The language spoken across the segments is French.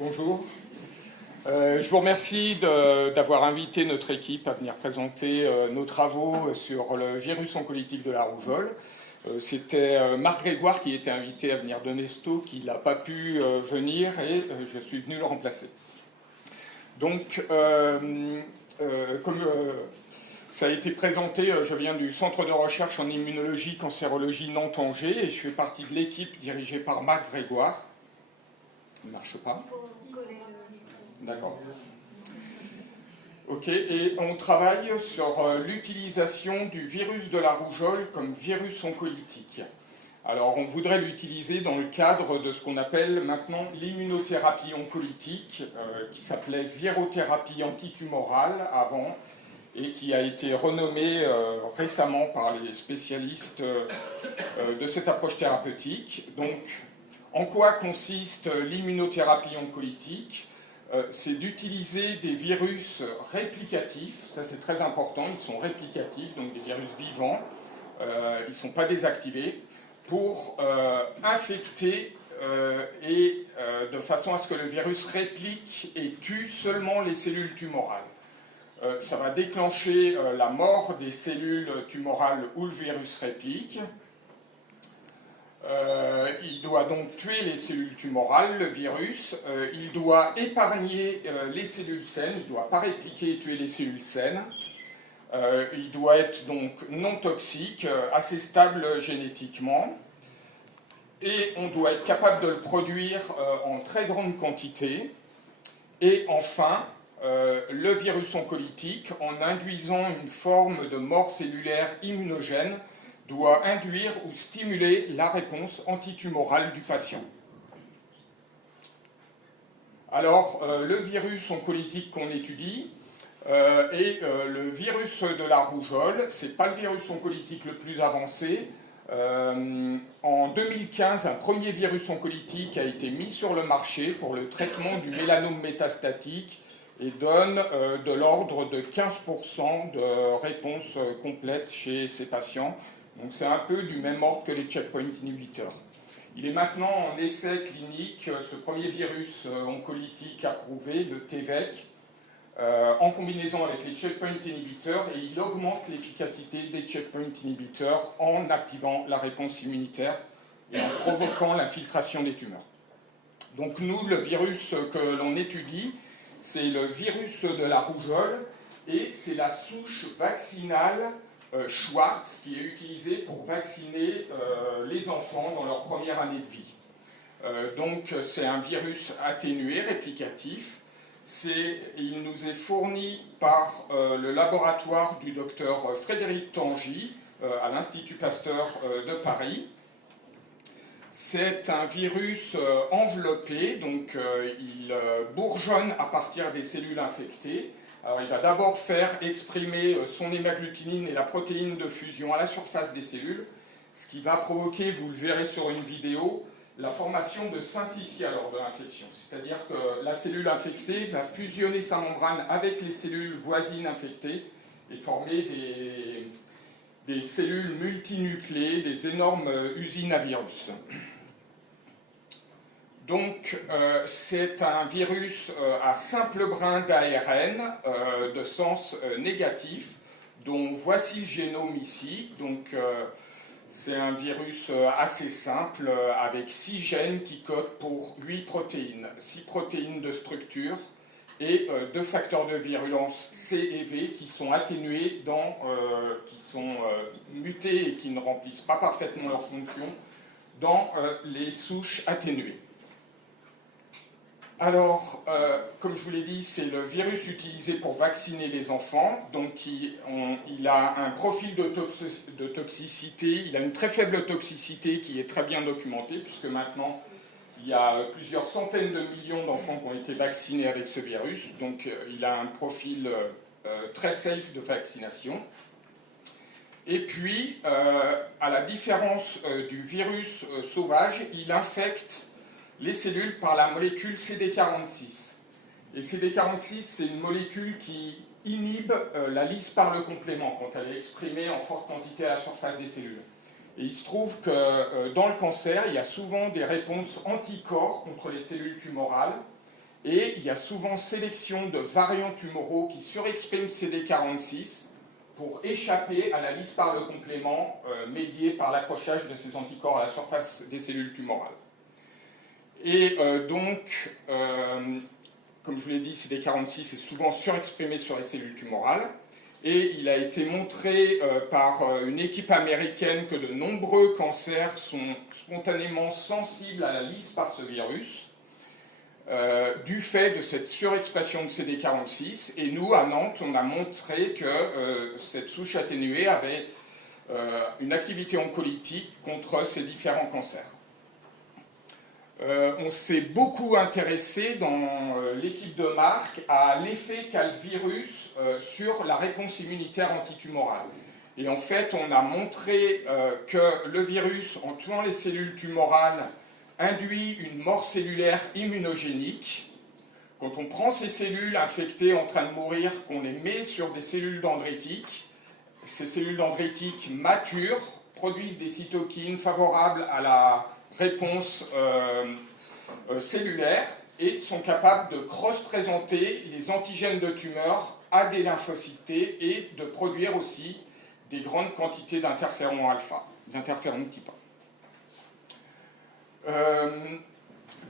Bonjour. Je vous remercie d'avoir invité notre équipe à venir présenter nos travaux sur le virus oncolytique de la rougeole. C'était Marc Grégoire qui était invité à venir de Nesto, qui n'a pas pu venir et je suis venu le remplacer. Donc, comme ça a été présenté, je viens du Centre de recherche en immunologie cancérologie Nantes-Angers et je fais partie de l'équipe dirigée par Marc Grégoire. Ça ne marche pas. D'accord. Ok, et on travaille sur l'utilisation du virus de la rougeole comme virus oncolytique. Alors, on voudrait l'utiliser dans le cadre de ce qu'on appelle maintenant l'immunothérapie oncolytique, qui s'appelait virothérapie antitumorale avant, et qui a été renommée récemment par les spécialistes de cette approche thérapeutique. Donc, en quoi consiste l'immunothérapie oncolytique ? C'est d'utiliser des virus réplicatifs, ça c'est très important, ils sont réplicatifs, donc des virus vivants, ils ne sont pas désactivés, pour infecter et de façon à ce que le virus réplique et tue seulement les cellules tumorales. Ça va déclencher la mort des cellules tumorales où le virus réplique. Il doit donc tuer les cellules tumorales, le virus. Il doit épargner les cellules saines. Il ne doit pas répliquer et tuer les cellules saines. Il doit être donc non toxique, assez stable génétiquement. Et on doit être capable de le produire en très grande quantité. Et enfin, le virus oncolytique, en induisant une forme de mort cellulaire immunogène, doit induire ou stimuler la réponse antitumorale du patient. Alors, le virus oncolytique qu'on étudie est le virus de la rougeole. Ce n'est pas le virus oncolytique le plus avancé. En 2015, un premier virus oncolytique a été mis sur le marché pour le traitement du mélanome métastatique et donne de l'ordre de 15% de réponse complète chez ces patients. Donc c'est un peu du même ordre que les checkpoint inhibiteurs. Il est maintenant en essai clinique, ce premier virus oncolytique approuvé, le TVEC, en combinaison avec les checkpoint inhibiteurs, et il augmente l'efficacité des checkpoint inhibiteurs en activant la réponse immunitaire et en provoquant l'infiltration des tumeurs. Donc nous, le virus que l'on étudie, c'est le virus de la rougeole, et c'est la souche vaccinale Schwartz, qui est utilisé pour vacciner les enfants dans leur première année de vie. Donc c'est un virus atténué, réplicatif. Il nous est fourni par le laboratoire du docteur Frédéric Tangy à l'Institut Pasteur de Paris. C'est un virus enveloppé, donc il bourgeonne à partir des cellules infectées. Alors, il va d'abord faire exprimer son hémagglutinine et la protéine de fusion à la surface des cellules, ce qui va provoquer, vous le verrez sur une vidéo, la formation de syncytia lors de l'infection. C'est-à-dire que la cellule infectée va fusionner sa membrane avec les cellules voisines infectées et former des cellules multinucléées, des énormes usines à virus. Donc, c'est un virus à simple brin d'ARN de sens négatif, dont voici le génome ici. Donc, c'est un virus assez simple, avec 6 gènes qui codent pour 8 protéines. 6 protéines de structure et 2 facteurs de virulence C et V qui sont atténués, qui sont mutés et qui ne remplissent pas parfaitement leur fonction dans les souches atténuées. Alors, comme je vous l'ai dit, c'est le virus utilisé pour vacciner les enfants. Donc, il a un profil de toxicité, il a une très faible toxicité qui est très bien documentée, puisque maintenant, il y a plusieurs centaines de millions d'enfants qui ont été vaccinés avec ce virus. Donc, il a un profil très safe de vaccination. Et puis, à la différence du virus sauvage, il infecte les cellules par la molécule CD46. Et CD46, c'est une molécule qui inhibe la lyse par le complément quand elle est exprimée en forte quantité à la surface des cellules. Et il se trouve que dans le cancer, il y a souvent des réponses anticorps contre les cellules tumorales et il y a souvent sélection de variants tumoraux qui surexpriment CD46 pour échapper à la lisse par le complément médiée par l'accrochage de ces anticorps à la surface des cellules tumorales. Et donc, comme je vous l'ai dit, CD46 est souvent surexprimé sur les cellules tumorales. Et il a été montré par une équipe américaine que de nombreux cancers sont spontanément sensibles à la lisse par ce virus, du fait de cette surexpression de CD46. Et nous, à Nantes, on a montré que cette souche atténuée avait une activité oncolytique contre ces différents cancers. On s'est beaucoup intéressé dans l'équipe de Marc à l'effet qu'a le virus sur la réponse immunitaire antitumorale. Et en fait, on a montré que le virus, en tuant les cellules tumorales, induit une mort cellulaire immunogénique. Quand on prend ces cellules infectées en train de mourir, qu'on les met sur des cellules dendritiques, ces cellules dendritiques maturent, produisent des cytokines favorables à la réponse cellulaire et sont capables de cross-présenter les antigènes de tumeur à des lymphocytes T et de produire aussi des grandes quantités d'interférons alpha, d'interférons type A.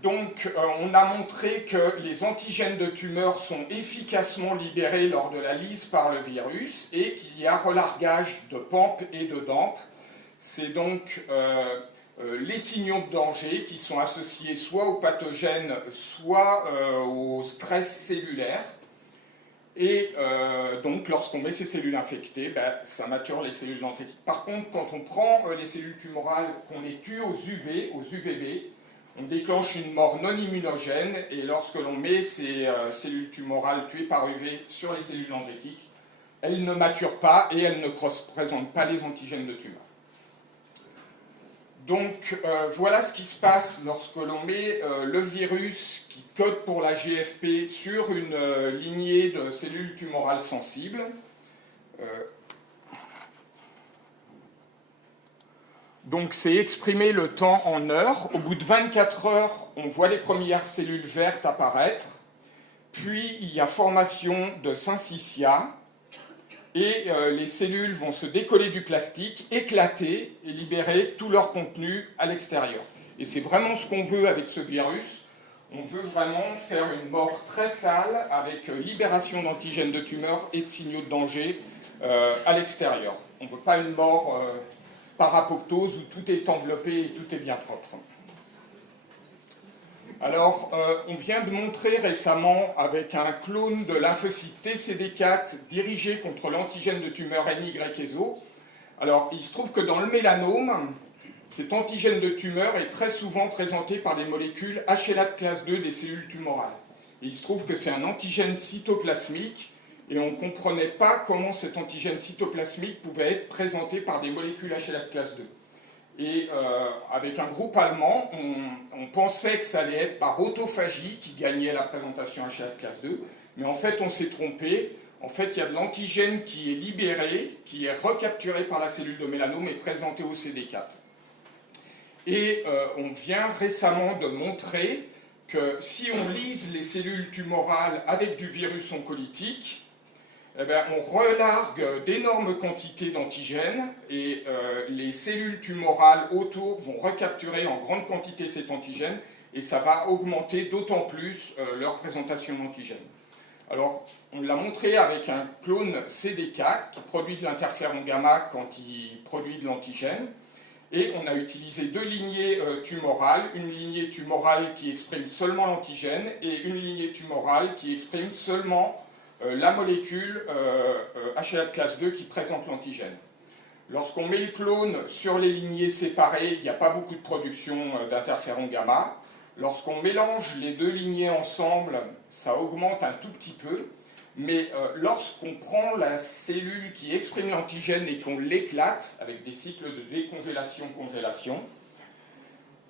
Donc, on a montré que les antigènes de tumeur sont efficacement libérés lors de la lyse par le virus et qu'il y a relargage de PAMP et de DAMP. C'est donc les signaux de danger qui sont associés soit aux pathogènes, soit au stress cellulaire. Et donc, lorsqu'on met ces cellules infectées, ça mature les cellules dendritiques. Par contre, quand on prend les cellules tumorales, qu'on les tue aux UV, aux UVB, on déclenche une mort non immunogène. Et lorsque l'on met ces cellules tumorales tuées par UV sur les cellules dendritiques, elles ne maturent pas et elles ne cross-présentent pas les antigènes de tumeur. Donc voilà ce qui se passe lorsque l'on met le virus qui code pour la GFP sur une lignée de cellules tumorales sensibles. Donc c'est exprimé le temps en heures. Au bout de 24 heures, on voit les premières cellules vertes apparaître. Puis il y a formation de syncytia. Et les cellules vont se décoller du plastique, éclater et libérer tout leur contenu à l'extérieur. Et c'est vraiment ce qu'on veut avec ce virus. On veut vraiment faire une mort très sale avec libération d'antigènes de tumeur et de signaux de danger à l'extérieur. On ne veut pas une mort par apoptose où tout est enveloppé et tout est bien propre. Alors, on vient de montrer récemment avec un clone de lymphocyte TCD4 dirigé contre l'antigène de tumeur NY-ESO. Alors, il se trouve que dans le mélanome, cet antigène de tumeur est très souvent présenté par des molécules HLA de classe 2 des cellules tumorales. Et il se trouve que c'est un antigène cytoplasmique et on ne comprenait pas comment cet antigène cytoplasmique pouvait être présenté par des molécules HLA de classe 2. Et avec un groupe allemand, on pensait que ça allait être par autophagie qui gagnait la présentation HLA de classe 2, mais en fait on s'est trompé. En fait, il y a de l'antigène qui est libéré, qui est recapturé par la cellule de mélanome et présenté au CD4. Et on vient récemment de montrer que si on lyse les cellules tumorales avec du virus oncolytique, eh bien, on relargue d'énormes quantités d'antigènes et les cellules tumorales autour vont recapturer en grande quantité cet antigène et ça va augmenter d'autant plus leur présentation d'antigènes. Alors, on l'a montré avec un clone CD4 qui produit de l'interféron gamma quand il produit de l'antigène. Et on a utilisé deux lignées tumorales, une lignée tumorale qui exprime seulement l'antigène et une lignée tumorale qui exprime seulement la molécule HLA de classe 2 qui présente l'antigène. Lorsqu'on met le clone sur les lignées séparées, il n'y a pas beaucoup de production d'interféron gamma. Lorsqu'on mélange les deux lignées ensemble, ça augmente un tout petit peu. Mais lorsqu'on prend la cellule qui exprime l'antigène et qu'on l'éclate avec des cycles de décongélation-congélation,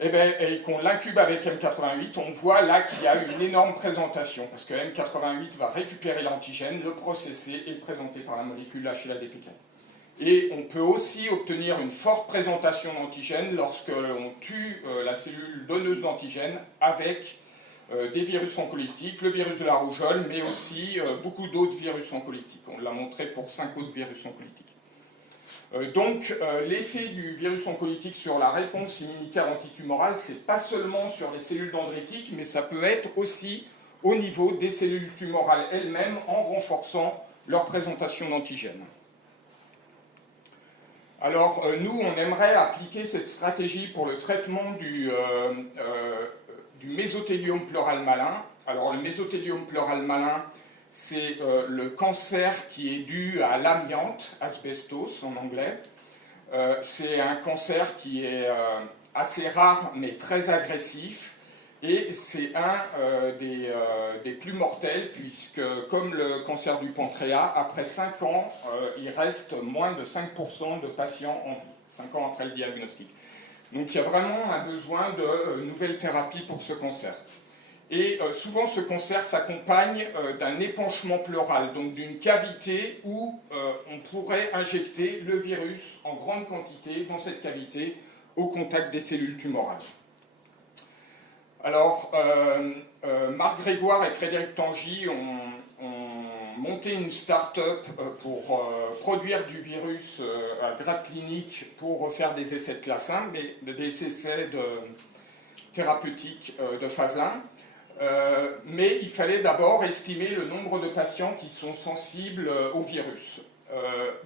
et qu'on l'incube avec M88, on voit là qu'il y a une énorme présentation, parce que M88 va récupérer l'antigène, le processer et le présenter par la molécule HLA-DPK. Et on peut aussi obtenir une forte présentation d'antigène lorsque l'on tue la cellule donneuse d'antigène avec des virus oncolytiques, le virus de la rougeole, mais aussi beaucoup d'autres virus oncolytiques. On l'a montré pour 5 autres virus oncolytiques. Donc, l'effet du virus oncolytique sur la réponse immunitaire antitumorale, ce n'est pas seulement sur les cellules dendritiques, mais ça peut être aussi au niveau des cellules tumorales elles-mêmes en renforçant leur présentation d'antigènes. Alors, nous, on aimerait appliquer cette stratégie pour le traitement du mésothéliome pleural malin. Alors, le mésothéliome pleural malin, c'est le cancer qui est dû à l'amiante, asbestos en anglais. C'est un cancer qui est assez rare mais très agressif. Et c'est un des plus mortels, puisque, comme le cancer du pancréas, après 5 ans, il reste moins de 5% de patients en vie, 5 ans après le diagnostic. Donc il y a vraiment un besoin de nouvelles thérapies pour ce cancer. Et souvent, ce cancer s'accompagne d'un épanchement pleural, donc d'une cavité où on pourrait injecter le virus en grande quantité dans cette cavité au contact des cellules tumorales. Alors, Marc Grégoire et Frédéric Tangy ont monté une start-up pour produire du virus à grade clinique pour faire des essais de classe 1, mais des essais thérapeutiques de phase 1. Mais il fallait d'abord estimer le nombre de patients qui sont sensibles au virus.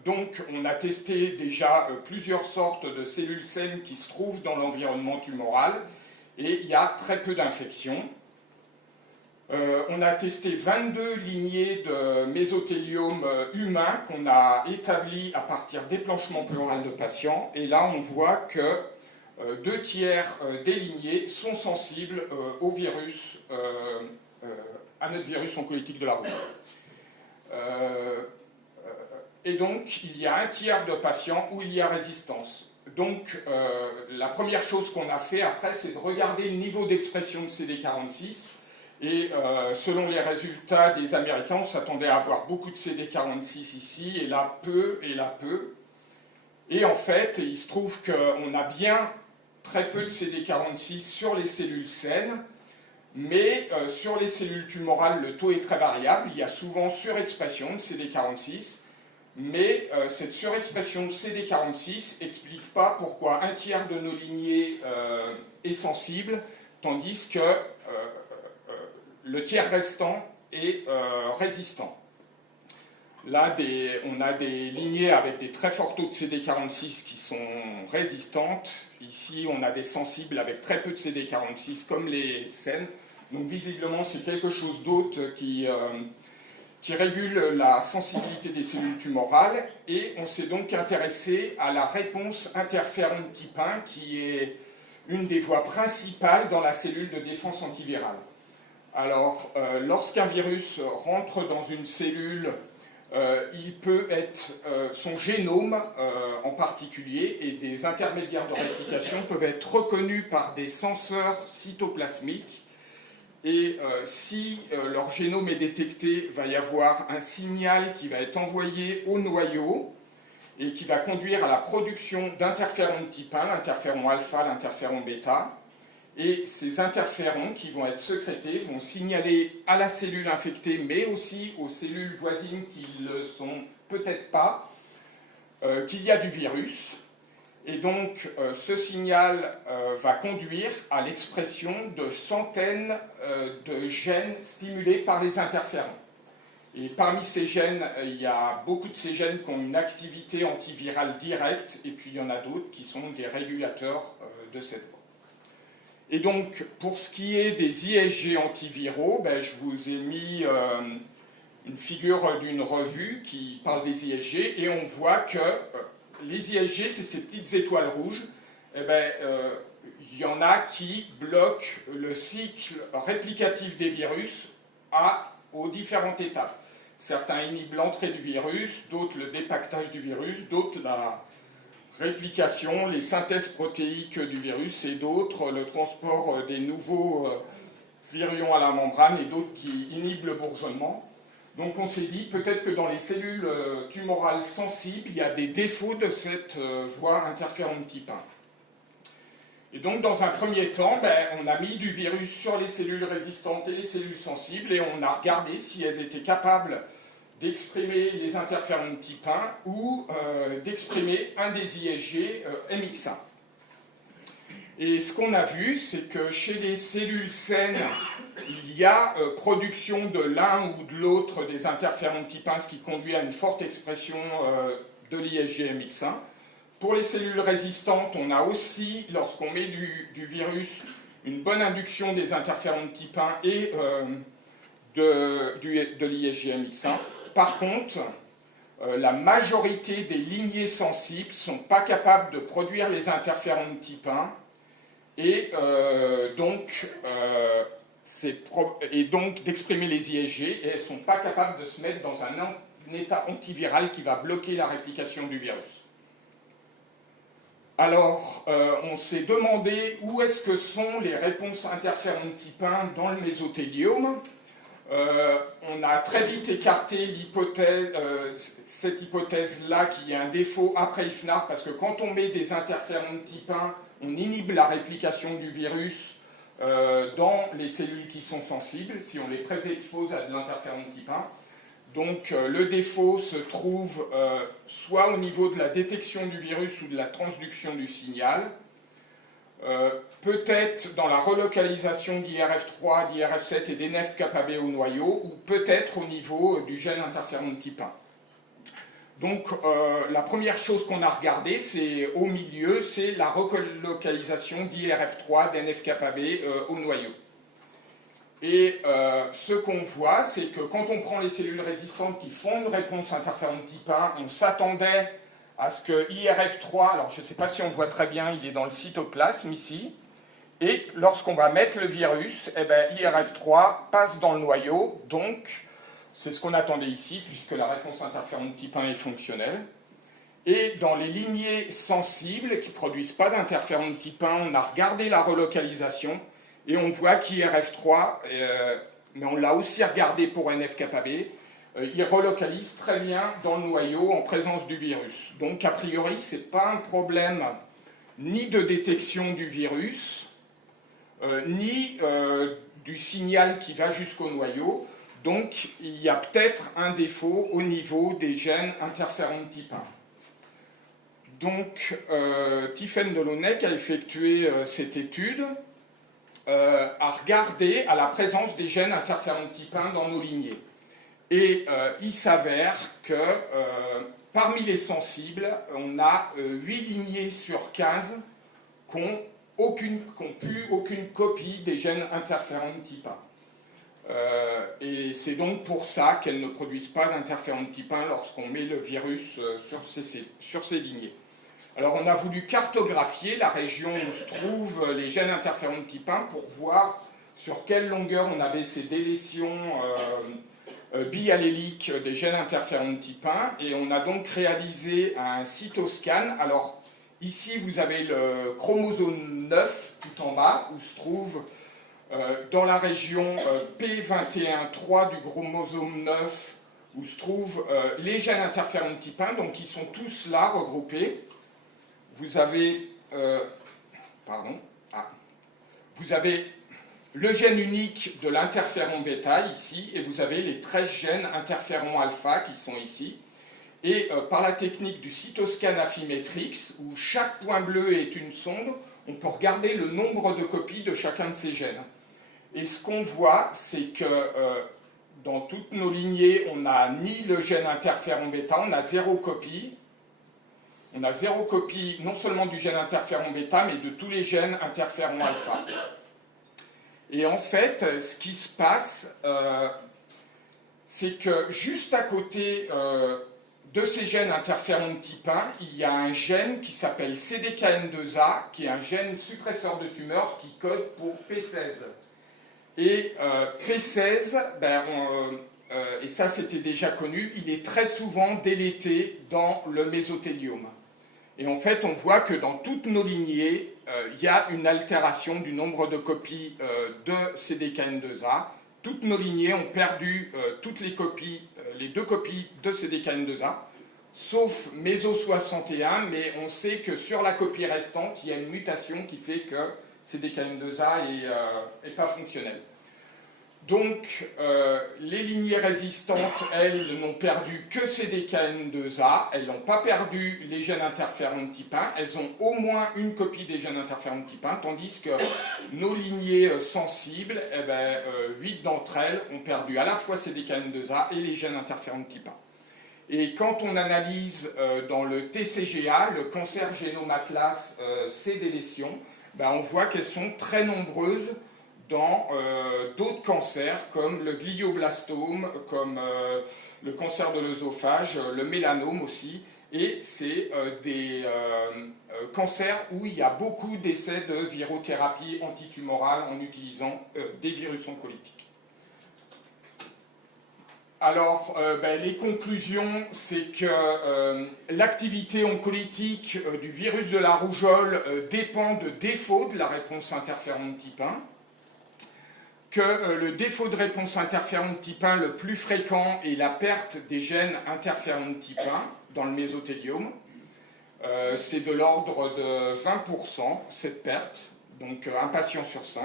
Donc, on a testé déjà plusieurs sortes de cellules saines qui se trouvent dans l'environnement tumoral, et il y a très peu d'infections. On a testé 22 lignées de mésothéliome humain qu'on a établies à partir d'épanchement pleural de patients, et là on voit que 2 tiers des lignées sont sensibles au virus, à notre virus oncolytique de la rougeole. Et donc il y a 1 tiers de patients où il y a résistance. Donc, la première chose qu'on a fait après, c'est de regarder le niveau d'expression de CD46. Et selon les résultats des Américains, on s'attendait à avoir beaucoup de CD46 ici, et là peu, et là peu. Et en fait, il se trouve qu'on a bien très peu de CD46 sur les cellules saines, mais sur les cellules tumorales, le taux est très variable. Il y a souvent surexpression de CD46. Mais cette surexpression de CD46 n'explique pas pourquoi 1 tiers de nos lignées est sensible, tandis que le tiers restant est résistant. Là, on a des lignées avec des très forts taux de CD46 qui sont résistantes. Ici, on a des sensibles avec très peu de CD46, comme les saines. Donc visiblement, c'est quelque chose d'autre qui régule la sensibilité des cellules tumorales, et on s'est donc intéressé à la réponse interféron type 1, qui est une des voies principales dans la cellule de défense antivirale. Alors, lorsqu'un virus rentre dans une cellule, il peut être son génome en particulier, et des intermédiaires de réplication peuvent être reconnus par des senseurs cytoplasmiques. Et si leur génome est détecté, il va y avoir un signal qui va être envoyé au noyau et qui va conduire à la production d'interférons de type 1, l'interféron alpha, l'interféron bêta. Et ces interférons qui vont être sécrétés vont signaler à la cellule infectée, mais aussi aux cellules voisines qui ne le sont peut-être pas, qu'il y a du virus. Et donc, ce signal va conduire à l'expression de centaines de gènes stimulés par les interférons. Et parmi ces gènes, il y a beaucoup de ces gènes qui ont une activité antivirale directe, et puis il y en a d'autres qui sont des régulateurs de cette voie. Et donc, pour ce qui est des ISG antiviraux, je vous ai mis une figure d'une revue qui parle des ISG, et on voit que les ISG, c'est ces petites étoiles rouges. Il y en a qui bloquent le cycle réplicatif des virus aux différentes étapes. Certains inhibent l'entrée du virus, d'autres le dépactage du virus, d'autres la réplication, les synthèses protéiques du virus, et d'autres le transport des nouveaux virions à la membrane, et d'autres qui inhibent le bourgeonnement. Donc on s'est dit, peut-être que dans les cellules tumorales sensibles, il y a des défauts de cette voie interféron type 1. Et donc, dans un premier temps, on a mis du virus sur les cellules résistantes et les cellules sensibles et on a regardé si elles étaient capables d'exprimer les interférons de type 1 ou d'exprimer un des IgG MX1. Et ce qu'on a vu, c'est que chez les cellules saines, il y a production de l'un ou de l'autre des interférons de type 1, ce qui conduit à une forte expression de l'IgG MX1. Pour les cellules résistantes, on a aussi, lorsqu'on met du virus, une bonne induction des interférons de type 1 et de l'IgG MX1. Par contre, la majorité des lignées sensibles ne sont pas capables de produire les interférons de type 1 et donc d'exprimer les IgG, et elles ne sont pas capables de se mettre dans un état antiviral qui va bloquer la réplication du virus. Alors, on s'est demandé où est-ce que sont les réponses interférons de type 1 dans le mésothéliome. On a très vite écarté cette hypothèse-là qui est un défaut après IFNAR, parce que quand on met des interférons de type 1, on inhibe la réplication du virus dans les cellules qui sont sensibles, si on les préexpose à de l'interféron de type 1. Donc le défaut se trouve soit au niveau de la détection du virus ou de la transduction du signal, peut-être dans la relocalisation d'IRF3, d'IRF7 et d'NF-kappa B au noyau, ou peut-être au niveau du gène interféron de type 1. Donc la première chose qu'on a regardée, c'est au milieu, c'est la relocalisation d'IRF3, d'NF-kappa B au noyau. Et ce qu'on voit, c'est que quand on prend les cellules résistantes qui font une réponse interféron de type 1, on s'attendait à ce que IRF3, alors je ne sais pas si on voit très bien, il est dans le cytoplasme ici, et lorsqu'on va mettre le virus, IRF3 passe dans le noyau, donc c'est ce qu'on attendait ici, puisque la réponse interféron de type 1 est fonctionnelle. Et dans les lignées sensibles qui ne produisent pas d'interféron de type 1, on a regardé la relocalisation, et on voit qu'IRF3, mais on l'a aussi regardé pour NF-kappa B, il relocalise très bien dans le noyau en présence du virus. Donc a priori, ce n'est pas un problème ni de détection du virus, ni du signal qui va jusqu'au noyau. Donc il y a peut-être un défaut au niveau des gènes interférons de type 1. Donc Tiffaine Delaunay a effectué cette étude, à regarder à la présence des gènes interférons de type 1 dans nos lignées. Et il s'avère que parmi les sensibles, on a 8 lignées sur 15 qui n'ont plus aucune copie des gènes interférons de type 1. Et c'est donc pour ça qu'elles ne produisent pas d'interférons de type 1 lorsqu'on met le virus sur ces lignées. Alors on a voulu cartographier la région où se trouvent les gènes interférons de type 1 pour voir sur quelle longueur on avait ces délétions bialléliques des gènes interférons de type 1, et on a donc réalisé un cytoscan. Alors ici vous avez le chromosome 9 tout en bas, où se trouve dans la région P21.3 du chromosome 9, où se trouvent les gènes interférons de type 1, donc ils sont tous là regroupés. Vous avez, vous avez le gène unique de l'interféron bêta ici, et vous avez les 13 gènes interférons alpha qui sont ici. Et par la technique du cytoscan Affymetrix, où chaque point bleu est une sonde, on peut regarder le nombre de copies de chacun de ces gènes. Et ce qu'on voit, c'est que dans toutes nos lignées, on n'a ni le gène interféron bêta, on a 0 copie. On a 0 copie non seulement du gène interféron bêta, mais de tous les gènes interférons alpha. Et en fait, ce qui se passe, c'est que juste à côté de ces gènes interférons de type 1, il y a un gène qui s'appelle CDKN2A, qui est un gène suppresseur de tumeur qui code pour P16. Et P16, et ça c'était déjà connu, il est très souvent délété dans le mésothéliome. Et en fait, on voit que dans toutes nos lignées, il y a une altération du nombre de copies de CDKN2A. Toutes nos lignées ont perdu toutes les copies, les 2 copies de CDKN2A. sauf Méso61, mais on sait que sur la copie restante, il y a une mutation qui fait que CDKN2A n'est pas fonctionnel. Donc, les lignées résistantes, elles, n'ont perdu que CDKN2A, elles n'ont pas perdu les gènes interférents de type 1, elles ont au moins une copie des gènes interférents de type 1, tandis que nos lignées sensibles, 8 d'entre elles ont perdu à la fois CDKN2A et les gènes interférents de type 1. Et quand on analyse dans le TCGA, le cancer génome atlas ces délétions, on voit qu'elles sont très nombreuses dans d'autres cancers comme le glioblastome, comme le cancer de l'œsophage, le mélanome aussi, et c'est des cancers où il y a beaucoup d'essais de virothérapie antitumorale en utilisant des virus oncolytiques. Alors, les conclusions, c'est que l'activité oncolytique du virus de la rougeole dépend de défauts de la réponse interférente type 1, que le défaut de réponse interférente type 1 le plus fréquent est la perte des gènes interférents type 1 dans le mésothéliome. C'est de l'ordre de 20% cette perte, donc un patient sur 5.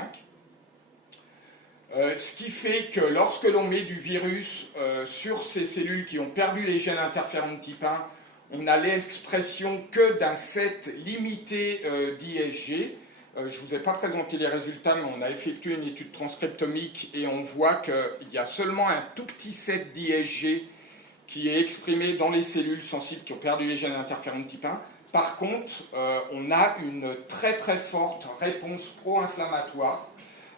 Ce qui fait que lorsque l'on met du virus sur ces cellules qui ont perdu les gènes interférents type 1, on a l'expression que d'un set limité d'ISG. Je ne vous ai pas présenté les résultats, mais on a effectué une étude transcriptomique et on voit qu'il y a seulement un tout petit set d'ISG qui est exprimé dans les cellules sensibles qui ont perdu les gènes interférents type 1. Par contre, on a une très très forte réponse pro-inflammatoire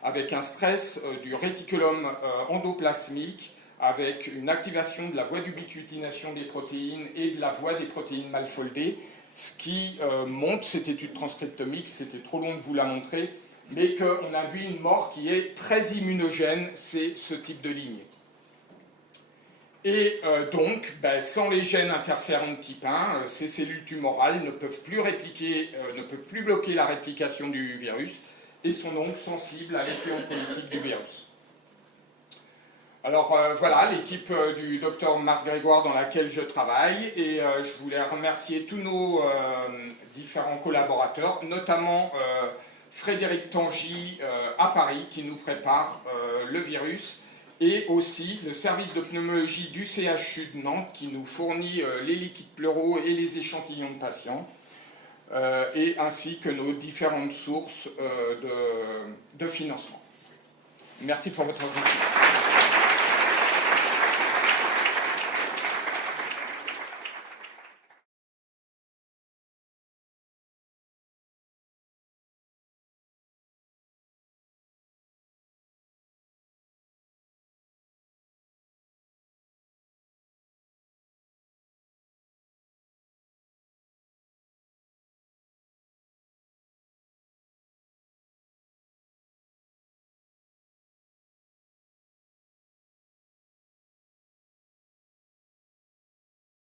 avec un stress du réticulum endoplasmique, avec une activation de la voie d'ubiquitination des protéines et de la voie des protéines mal foldées, ce qui montre cette étude transcriptomique, c'était trop long de vous la montrer, mais qu'on induit une mort qui est très immunogène, c'est ce type de lignée. Et donc, sans les gènes interférents de type 1, ces cellules tumorales ne peuvent plus répliquer, ne peuvent plus bloquer la réplication du virus et sont donc sensibles à l'effet oncolytique du virus. Alors voilà, l'équipe du docteur Marc Grégoire dans laquelle je travaille, et je voulais remercier tous nos différents collaborateurs, notamment Frédéric Tangy à Paris qui nous prépare le virus, et aussi le service de pneumologie du CHU de Nantes qui nous fournit les liquides pleuraux et les échantillons de patients, et ainsi que nos différentes sources de financement. Merci pour votre attention.